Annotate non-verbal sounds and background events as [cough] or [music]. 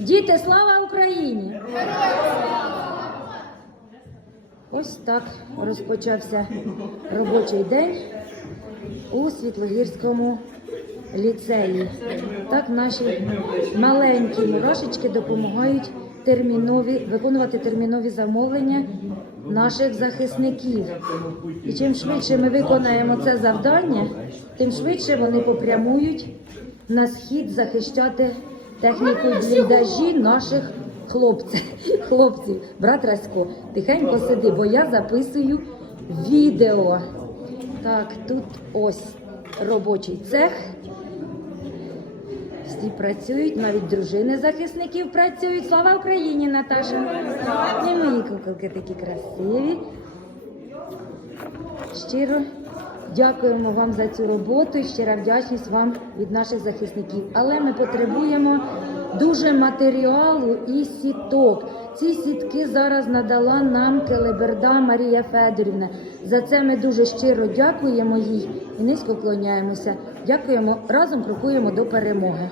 Діти, слава Україні! Ось так розпочався робочий день у Світлогірському ліцеї. Так наші маленькі мурашечки допомагають термінові, виконувати термінові замовлення наших захисників. І чим швидше ми виконаємо це завдання, тим швидше вони попрямують на схід захищати техніку бліндажі наших хлопців. [laughs] хлопців. Брат Расько, тихенько сиди, бо я записую відео. Так, тут ось робочий цех. Всі працюють, навіть дружини захисників працюють. Слава Україні, Наташа! І мої куколки такі красиві. Щиро дякуємо вам за цю роботу і щира вдячність вам від наших захисників. Але ми потребуємо дуже матеріалу і сіток. Ці сітки зараз надала нам Келеберда Марія Федорівна. За це ми дуже щиро дякуємо їй і низько клоняємося. Дякуємо разом крокуємо до перемоги.